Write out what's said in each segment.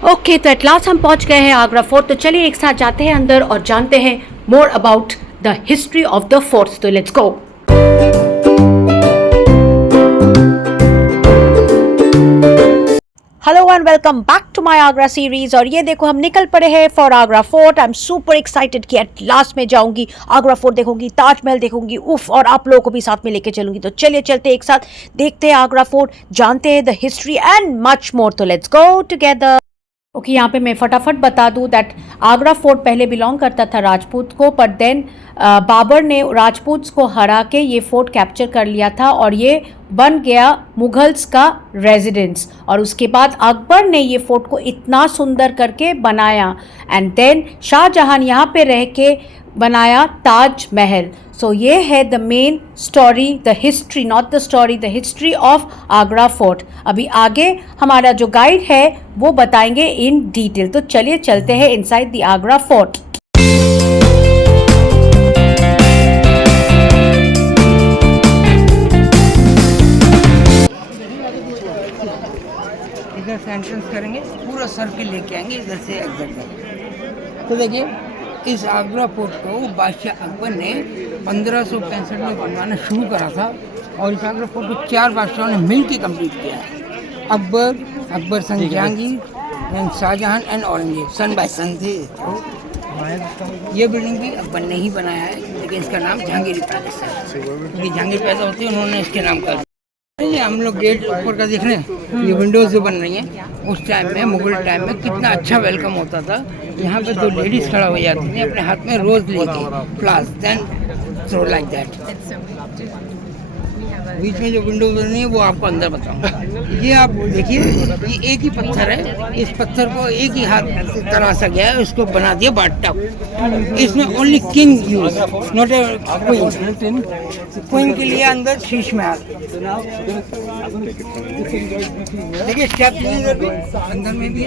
Okay तो at last हम पहुंच गए हैं आगरा फोर्ट। तो चलिए एक साथ जाते हैं अंदर और जानते हैं more about the history of the fort. तो let's go. Hello and welcome back to my Agra series. और ये देखो हम निकल पड़े हैं for Agra fort. I am super excited कि एट लास्ट में जाऊंगी, आगरा फोर्ट देखूंगी, ताजमहल देखूंगी, उफ, और आप लोगों को भी साथ में लेके चलूंगी। तो चलिए चलते एक साथ देखते हैं आगरा फोर्ट, जानते हैं the history and much more. तो लेट्स गो टुगेदर। ओके यहाँ पे मैं फटाफट बता दूँ दैट आगरा फोर्ट पहले बिलोंग करता था राजपूत को, पर देन बाबर ने राजपूत को हरा के ये फोर्ट कैप्चर कर लिया था और ये बन गया मुगल्स का रेजिडेंस। और उसके बाद अकबर ने ये फोर्ट को इतना सुंदर करके बनाया एंड देन शाहजहां यहाँ पे रह के बनाया ताजमहल। सो ये है the main story, the history, not the story, the history of Agra fort. अभी आगे हमारा जो गाइड है वो बताएंगे इन डिटेल। तो चलिए चलते हैं इनसाइड द आगरा फोर्ट। इधर से एंट्रेंस करेंगे, पूरा सर्किल लेके आएंगे इधर से एग्जैक्ट। तो देखिए इस आगरा फोर्ट को बादशाह अकबर ने 1565 में बनवाना शुरू करा था और इस आगरा फोर्ट को 4 बादशाहों ने मिलकर कंप्लीट किया है। Akbar son Jahangir and Shahjahan and Aurangzeb son by son थे। ये बिल्डिंग भी अकबर ने ही बनाया है, लेकिन इसका नाम जहांगीरी पैलेस है क्योंकि जहांगीर पैदा होते हैं उन्होंने इसके नाम कर। ये हम लोग गेट ऊपर का देख रहे हैं, ये विंडोज जो बन रही हैं, उस टाइम में मुगल टाइम में कितना अच्छा वेलकम होता था। यहाँ पे 2 लेडीज खड़ा हो जाती थी अपने हाथ में रोज लेके, flowers, then throw like that. बीच में जो विंडोज बन रही है वो आपको अंदर बताऊंगा। ये आप देखिए, ये एक ही पत्थर है, इस पत्थर को एक ही हाथ से तराशा गया है, उसको बना दिया बाथटब। इसमें only king use, not a queen. Queen के लिए अंदर शीश महल। देखिए स्टेप अंदर में भी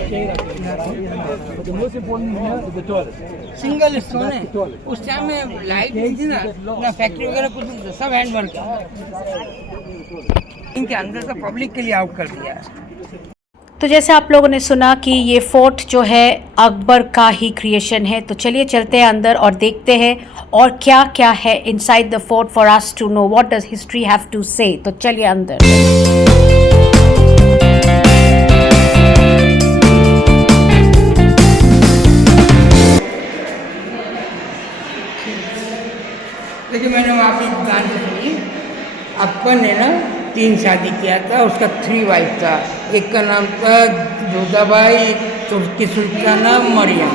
सिंगल स्टोन है। उस टाइम में लाइट नहीं थी ना फैक्ट्री वगैरह कुछ नहीं था, सब हैंड वर्क है। इनके अंदर तो पब्लिक के लिए आउट कर दिया है। तो जैसे आप लोगों ने सुना कि ये फोर्ट जो है अकबर का ही क्रिएशन है। तो चलिए चलते हैं अंदर और देखते हैं और क्या क्या है inside the fort for us to know what does history have to say. तो चलिए अंदर। देखिए मैंने वहाँ पे दुकान सुनी, अकबर ने ना 3 शादी किया था, उसका 3 वाइफ था। एक का नाम था जोधाबाई, तुर्की सुल्ताना मरियम।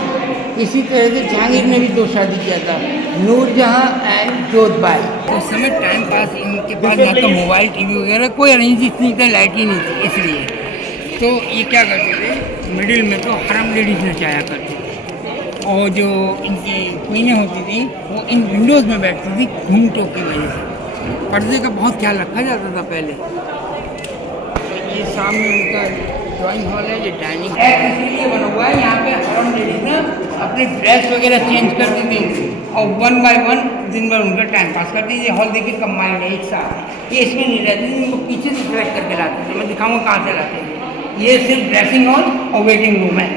इसी तरह से जहांगीर ने भी 2 शादी किया था, नूरजहां एंड जोधबाई। उस समय टाइम पास इनके पास ना तो मोबाइल टीवी वगैरह कोई अरेंज नहीं था, लाइट ही नहीं थी, इसलिए तो ये क्या करते थे, मिडिल में तो हरम लेडीज नचाया करते थे और जो इनकी क्वीनें होती थी वो इन विंडोज़ में बैठती थी घूंघटों की वजह से। पर्दे का बहुत ख्याल रखा जाता था पहले। ये सामने उनका ड्राइंग हॉल है, ये डाइनिंग इसीलिए बना हुआ है। यहाँ पे हरम लेडीज ना अपनी ड्रेस वगैरह चेंज करती थी और 1 बाय 1 दिन भर उनका टाइम पास करती थी। हॉल देखिए कंबाइंड है एक साथ, ये इसमें नहीं रहती थी, इनको पीछे से सेलेक्ट करके लाते थे। मैं दिखाऊंगा कहाँ से लाते हैं। ये सिर्फ ड्रेसिंग हॉल और वेटिंग रूम है।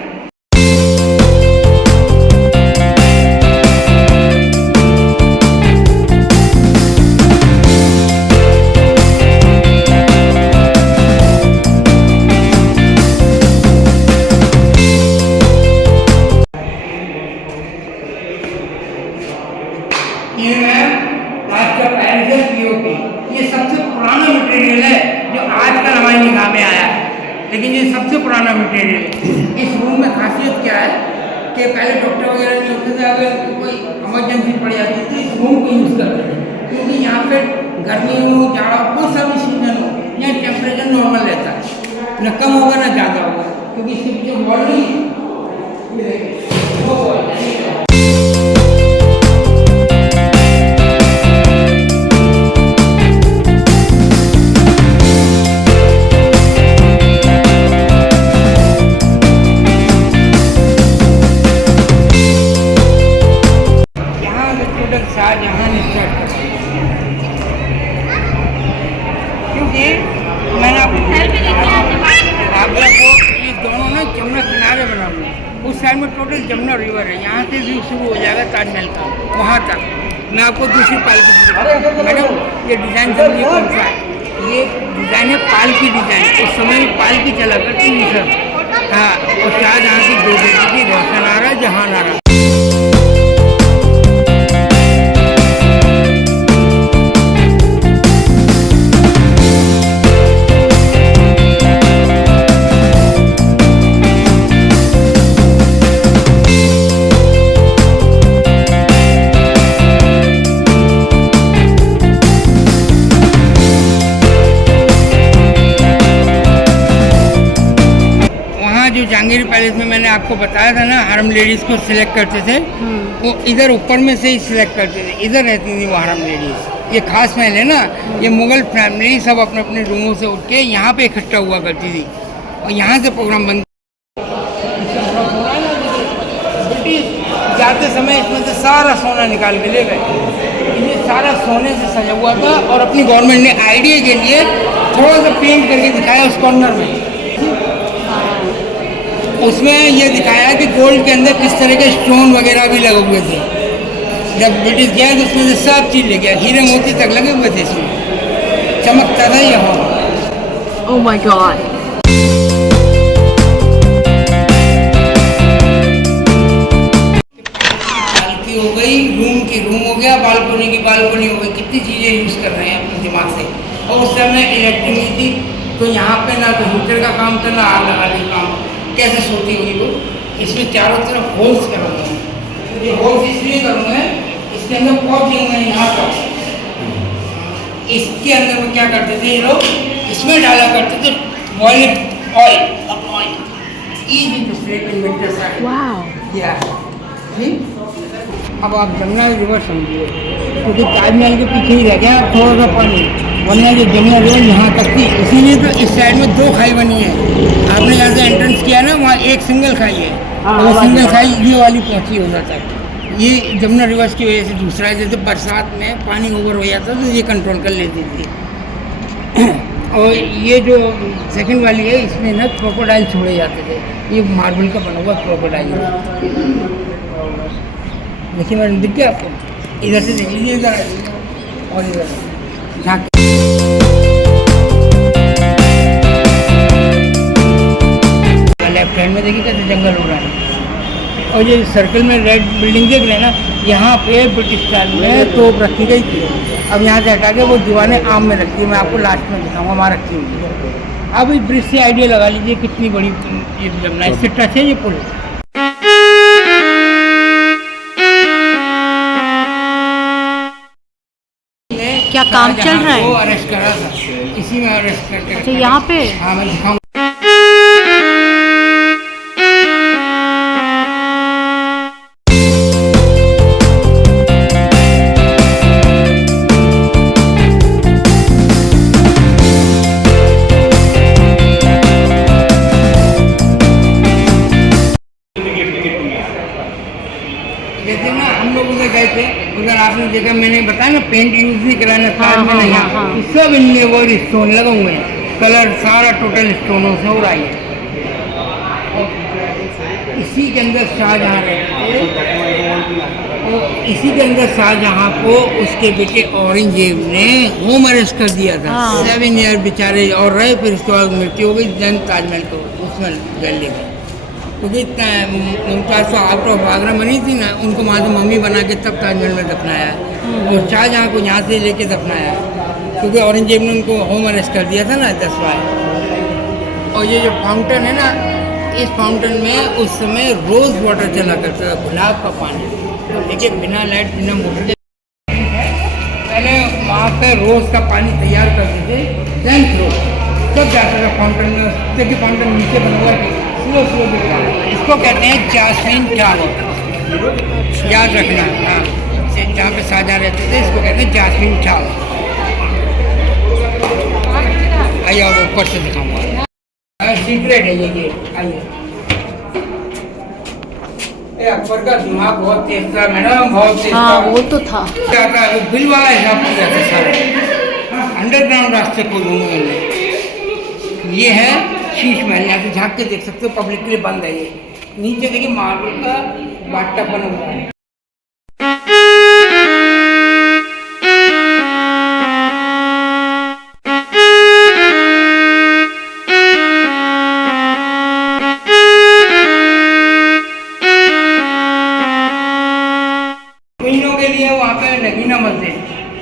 ये सबसे पुराना मटेरियल है जो आजकल हमारी निगाह में आया है, लेकिन ये सबसे पुराना मटेरियल है। इस रूम में खासियत क्या है कि पहले डॉक्टर वगैरह नहीं होते थे, अगर कोई इमरजेंसी पड़ जाती थी इस रूम को यूज़ करते थे, क्योंकि यहाँ पे गर्मी हो जाड़ा कोई सा भी सीजन हो, यहाँ टेम्परेचर नॉर्मल रहता है, न कम होगा न ज़्यादा होगा, क्योंकि इसकी जो बॉडी वो शाहजहां ने स्टार्ट कर दिया, क्योंकि मैंने आपको आगरा को ये दोनों ना जमुना किनारे सारे बना हुए हैं। उस साइड में टोटल जमुना रिवर है, यहाँ से व्यू शुरू हो जाएगा ताजमहल का वहाँ तक। मैं आपको दूसरी पालकी दिखाऊंगा। मैडम ये डिज़ाइन समझिए कौन सा है, ये डिज़ाइन है पालकी डिज़ाइन। उस समय में पालकी चला करती थी सर। हाँ, और शाहजहाँ की दो बेटी थी, रोशन आरा जहान आरा। जो जहांगीर पैलेस में मैंने आपको बताया था ना, हरम लेडीज़ को सिलेक्ट करते थे, वो इधर ऊपर में से ही सिलेक्ट करते थे, इधर रहती थी वो हरम लेडीज़। ये खास महल है ना, ये मुगल फैमिली सब अपने अपने रूमों से उठ के यहाँ पे इकट्ठा हुआ करती थी और यहाँ से प्रोग्राम बन। ब्रिटिश जाते समय इसमें से सारा सोना निकाल के ले गए। ये सारा सोने से सजा हुआ था और अपनी गवर्नमेंट ने आइडिया के लिए थोड़ा सा पेंट करके दिखाया उस कॉर्नर में। उसमें ये दिखाया कि गोल्ड के अंदर किस तरह के स्टोन वगैरह भी लगे हुए थे। जब ब्रिटिश गया तो उसमें से सब चीज़ ले गया, हीरे मोती तक लगे हुए थे इसमें, चमकता था ये हॉल। Oh my God. पालकी हो गई, रूम की रूम हो गया, बालकोनी की बालकोनी हो गई। कितनी चीज़ें यूज़ कर रहे हैं अपने दिमाग से। और उस समय इलेक्ट्रिक नहीं थी, तो यहाँ पे ना तो हीटर का काम था ना आग लगाने का काम। कैसे सोती होगी वो। इसमें चारों तरफ होल्स करूँगा, ये होल्स इसलिए करूँगा, इसके अंदर पॉप देंगे यहाँ पर। इसके अंदर में क्या करते थे ये लोग, इसमें डाला करते थे boiled oil. Easy to state in winter side. Wow. या ठीक। अब आप जमुना रिवर समझिए, क्योंकि ताजमहल के पीछे ही रह गया थोड़ा सा पानी, वरना जो जमुना रिवर यहाँ तक थी। इसीलिए तो इस साइड में दो खाई बनी है। आपने यहाँ से एंट्रेंस किया ना, वहाँ एक सिंगल खाई है, वो सिंगल खाई ये वाली पहुँची होता था। ये जमुना रिवर्स की वजह से। दूसरा है जैसे बरसात में पानी ओवर हो जाता तो ये कंट्रोल कर लेती थी। और ये जो सेकंड वाली है, इसमें ना क्रोकोडाइल छोड़े जाते थे। ये मार्बल का बना हुआ क्रोकोडाइल। देखिए मैडम, दिख गया आपको? इधर से देख लीजिए, इधर और इधर झाँक। लेफ्ट हैंड में देखिए कैसे जंगल हो रहा है। और ये सर्कल में रेड बिल्डिंग देख रहे हैं ना, यहाँ पे ब्रिटिश टाइम में तोप रखी गई थी। अब यहाँ से हटा के वो दीवारें आम में रखती है। मैं आपको लास्ट में दिखाऊंगा वहाँ रखी हुई है। अब इस ब्रिज से आइडिया लगा लीजिए कितनी बड़ी ये जमुना, इससे टच है ये पुल। क्या काम चल रहा है? वो अरेस्ट करा था, इसी में अरेस्ट करके। अच्छा, यहाँ पे? हाँ, मैं दिखाऊंगा। जैसे ना हम लोग उधर गए थे, उधर आपने देखा, मैंने बताया ना पेंट यूज नहीं कराना ताजमहल में यहाँ। सब इनने वो स्टोन लगे हुए हैं, कलर सारा टोटल स्टोनों से हो रहा है। इसी के अंदर शाहजहाँ रहते थे, इसी के अंदर शाहजहाँ को उसके बेटे औरंगजेब ने होम अरेस्ट कर दिया था। 7 ईयर बेचारे और रहे, फिर उसके बाद मृत्यु हो गई। जन ताजमहल को उसमें जल ले गए, क्योंकि मुमताज़ तो आउट ऑफ आगरा बनी थी ना, उनको वहाँ से मम्मी बना के तब ताजमहल में दफनाया। और शाहजहाँ को यहाँ से लेके दफनाया, क्योंकि औरंगजेब ने उनको होम अरेस्ट कर दिया था ना, that's why। और ये जो फाउंटेन है ना, इस फाउंटेन में उस समय रोज़ वाटर चला करता था, गुलाब का पानी। देखिए बिना लाइट बिना मोटर के पहले वहाँ पे रोज़ का पानी तैयार करते थे, देन थ्रो तब जाता था फाउंटेन में। देखिए फाउंटेन नीचे बना हुआ है, स्लो स्लो दिखता है। इसको कहते हैं जास्मीन चाल, याद रखना। हाँ, जहाँ पे शाहजहाँ रहते थे इसको कहते हैं जास्मीन चाल। आइए अब ऊपर से दिखाऊंगा, सीक्रेट है ये। आइए, अकबर का दिमाग बहुत तेज था मैडम, बहुत तेज था। वो तो था। क्या था, वो बिल वाला हिसाब किया था सारा। अंडरग्राउंड रास्ते खोलूंगा मैं। ये है शीश महल, यहाँ से झाँक के देख सकते हो, पब्लिक के लिए बंद है ये। नीचे देखिए मार्बल का बाथटब बना हुआ है। क्वीनों के लिए वहाँ पे नगीना मस्जिद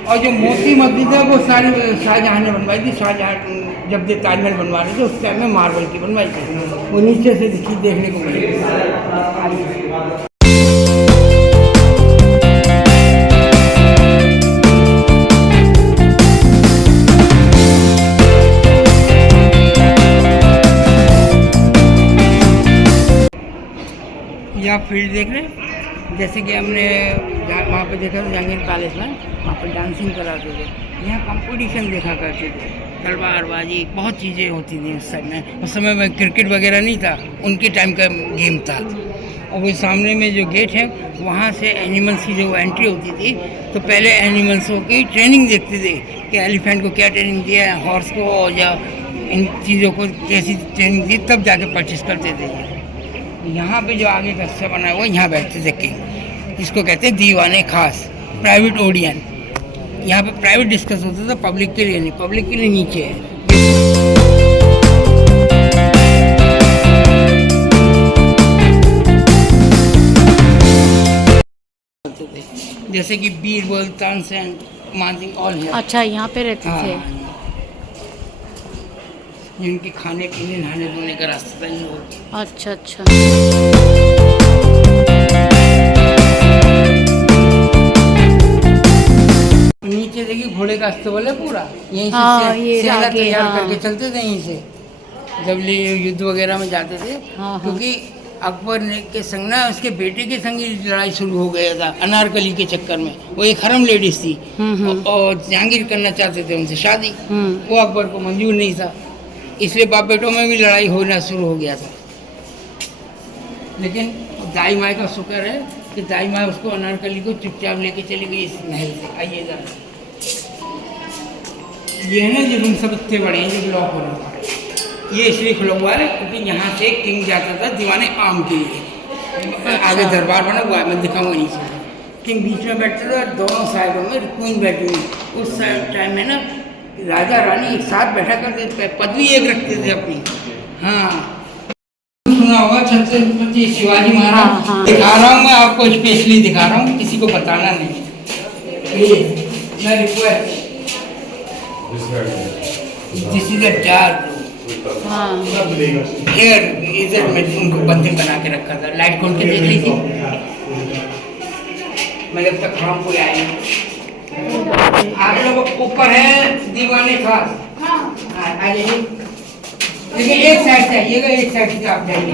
और जो मोती मस्जिद है वो सारी शाहजहाँ ने बनवाई थी। शाहजहाँ जब ये ताजमहल बनवा रहे थे उस टाइम में मार्बल की बनवाई थी। वो नीचे से देखने को मिलेगी। यहाँ फील्ड देख रहे हैं, जैसे कि हमने वहाँ पे देखा था जहांगीर पैलेस में, वहाँ पर डांसिंग कराते थे। यहाँ कंपटीशन देखा करते थे, तलवारबाजी, बहुत चीज़ें होती थी उस समय में। उस समय में क्रिकेट वगैरह नहीं था, उनके टाइम का गेम था। और वो सामने में जो गेट है वहाँ से एनिमल्स की जो एंट्री होती थी, तो पहले एनिमल्सों की ट्रेनिंग देखते थे कि एलिफेंट को क्या ट्रेनिंग दिया है, हॉर्स को या इन चीज़ों को कैसी ट्रेनिंग दी, तब जाके परचेस करते थे। यहाँ पे जो आगे का हिस्सा बना हुआ है, यहाँ बैठते थे किंग, इसको कहते हैं दीवाने खास, प्राइवेट ऑडियन। यहाँ पे प्राइवेट डिस्कस होता था, पब्लिक के लिए नहीं, पब्लिक के लिए नीचे है। जैसे कि बीरबल, तानसेन, मानसिंह ऑल है। अच्छा, यहाँ पे रहते थे। जिनके खाने पीने नहाने धोने का रास्ता था इन लोगों को। अच्छा अच्छा। नीचे देखिए घोड़े का अस्तबल है पूरा, यहीं हाँ, से सेना तैयार हाँ। करके चलते थे यहीं से, जब ये युद्ध वगैरह में जाते थे। हाँ। क्योंकि अकबर ने के संग ना उसके बेटे के संग ही लड़ाई शुरू हो गया था अनारकली के चक्कर में। वो एक हरम लेडीज थी और जहांगीर करना चाहते थे उनसे शादी, वो अकबर को मंजूर नहीं था, इसलिए बाप बेटों में भी लड़ाई होना शुरू हो गया था। लेकिन दाई माई का शुक्र है कि दाई माई उसको अनारकली को चुपचाप लेके चली गई इस महल से। आइए जरा, ये है ना जो रूम सब इतने बड़े हैं जो ब्लॉक हो रहे हैं, ये इसलिए खुला हुआ है क्योंकि यहाँ से किंग जाता था दीवाने आम के लिए। आगे दरबार बना हुआ है, मैं दिखाऊंगा नीचे। किंग बीच में बैठते थे और दोनों साइडों में क्वीन बैठी हुई। उस टाइम में ना राजा रानी एक साथ बैठा करते थे, पदवी एक रखते थे अपनी। हाँ, सुना होगा छत्रपति शिवाजी महाराज। दिखा रहा हूँ मैं आपको, स्पेशली दिखा रहा हूँ, किसी को बताना नहीं। मैं request, this is a dark here, इधर में उनको बंदी बना के रखा था। लाइट खोल के देख लीजिए, मैं जब तक खड़ा कोई आए। आप लोग ऊपर है दीवाने खास। लेकिन एक साइड से आइएगा, एक साइड से आप जाइए।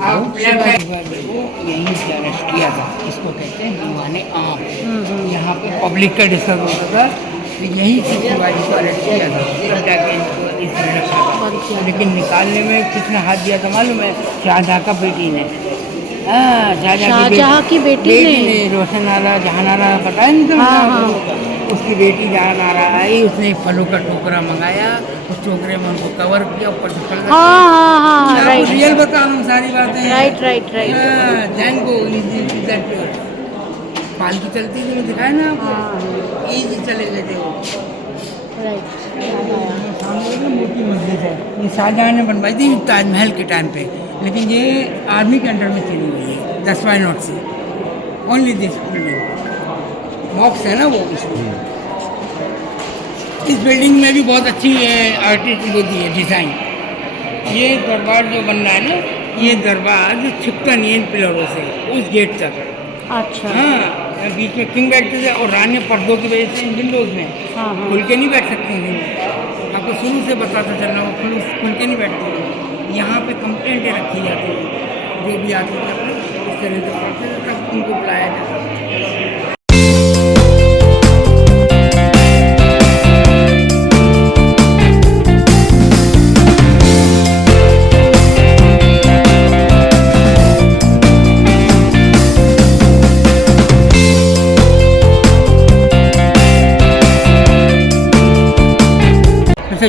आप लेफ्ट साइड को यहीं से अरेस्ट किया था, इसको कहते हैं दीवाने आम। यहाँ पे पब्लिक का डिस्टर्ब होता था, तो यहीं से शिवाजी को अरेस्ट किया था, तब जाके इनको इसमें रखा था। लेकिन निकालने में किसने हाथ दिया था मालूम है? शाहजहाँ का बेटी ने। हाँ, शाहजहाँ की बेटी ने रोशन आरा, जहान आरा, पता है नहीं तो उसकी बेटी जहान आरा आई, उसने फलों का टोकरा मंगाया, उस टोकरे में उनको कवर किया, ऊपर से फल। राइट, रियल बता रहा हूँ सारी बातें। राइट। थैंक पालकी चलती थी, मैं दिखाया ना आपको, इजी चले गए थे वो। सामने मोटी मस्जिद है, ये शाहजहाँ ने बनवाई थी ताजमहल के टाइम पे, लेकिन ये आर्मी के अंडर में चली हुई है 10 नोट से। ओनली दिस बिल्डिंग मॉक्स है ना वो, इसमें इस बिल्डिंग में भी बहुत अच्छी आर्टिस्ट वो दी है डिज़ाइन। ये दरबार जो बन रहा है ना, ये दरबार जो छिपका नहीं है इन पिलरों से उस गेट तक। अच्छा। हाँ, बीच में किंग बैठते थे और रानी पर्दों की वजह से इन विंडोज में खुल के नहीं बैठ सकती थी। आपको शुरू से बताता चलना, वो खुल के नहीं बैठते थे। यहाँ पे कंप्लेंटें रखी जाती थी, जो भी आते थे अपने इस तरह से पढ़ते थे, तब उनको बुलाया जाता था।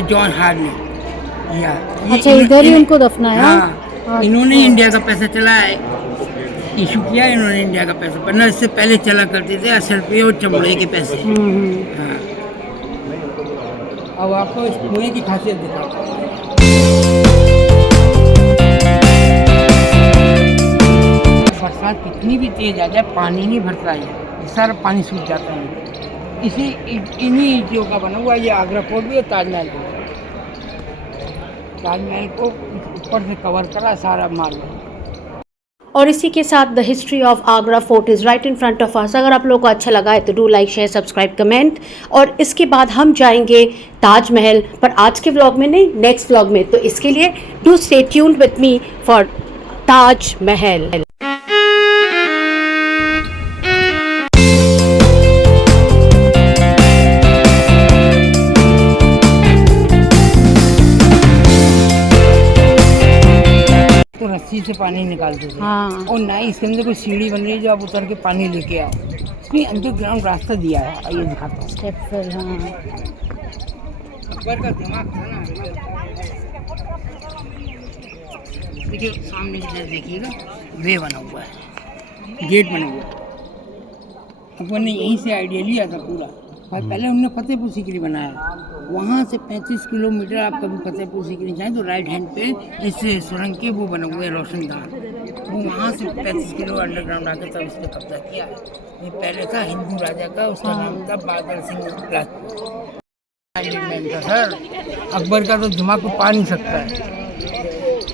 जॉन हार्ले, या अच्छा, इधर ही उनको दफनाया। हाँ, इन्होंने इंडिया का पैसा चलाया है, इशू किया इन्होंने इंडिया का पैसा, वरना इससे पहले चला करते थे 80 रुपये और चमड़े के पैसे। हाँ। अब आपको इस कुएं की खासियत दिखाता हूँ। बरसात कितनी भी तेज आ जाए पानी नहीं भरता है, ये सारा पानी सूख जाता है। इन्हीं ईंटों का बना हुआ ये आगरा फोर्ट भी है, ताजमहल को ऊपर से कवर करा सारा मार्बल। और इसी के साथ the history of Agra fort is right in front of us. अगर आप लोगों को अच्छा लगा है तो do like share subscribe comment. और इसके बाद हम जाएंगे ताजमहल, पर आज के व्लॉग में नहीं, नेक्स्ट व्लॉग में। तो इसके लिए do stay tuned with me for Taj Mahal. तो रस्सी से पानी निकालते थे। हाँ। और ना ही इसके अंदर कोई सीढ़ी बन रही है जो आप उतर के पानी लेके आओ, इसमें अंडरग्राउंड रास्ता दिया है। आइए दिखाता हूँ। स्टेपवेल, हाँ। अकबर का दिमाग था ना। देखिए सामने की तरफ देखिएगा, वे बना हुआ है, गेट बना हुआ है। अकबर ने यहीं से आइडिया लिया था पूरा। भाई पहले उन्होंने फतेहपुर सीकरी बनाया, वहाँ से 35 किलोमीटर आप कभी फतेहपुर सीकरी जाएँ तो राइट हैंड पे इस सुरंग के वो बने हुए रोशनदान, वो वहाँ से 35 किलो अंडरग्राउंड आकर तब इस पर कब्जा किया। ये पहले था हिंदू राजा का, उसका नाम था बादल सिंह राजपूत। सर अकबर का तो दिमाग को पा नहीं सकता है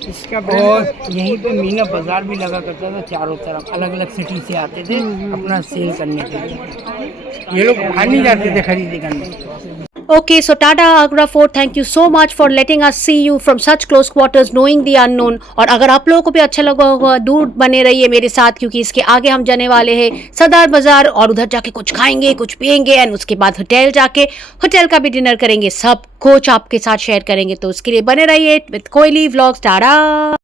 इसका। और यहीं पे मीना बाजार भी लगा करता था, चारों तरफ अलग अलग सिटी से आते थे अपना सेल करने के लिए। ये लोग बाहर नहीं जाते थे खरीदी करने। Okay, so Tata Agra Fort, thank you so much for letting us see you from such close quarters, knowing the unknown. और अगर आप लोगों को भी अच्छा लगा होगा, दूर बने रहिए मेरे साथ, क्योंकि इसके आगे हम जाने वाले हैं सदर बाजार, और उधर जाके कुछ खाएंगे, कुछ पियेंगे, एंड उसके बाद होटल जाके होटल का भी डिनर करेंगे, सब कुछ आपके साथ शेयर करेंगे। तो उसके लिए बने रहिए विद कोयली व्लॉग्स। टाटा।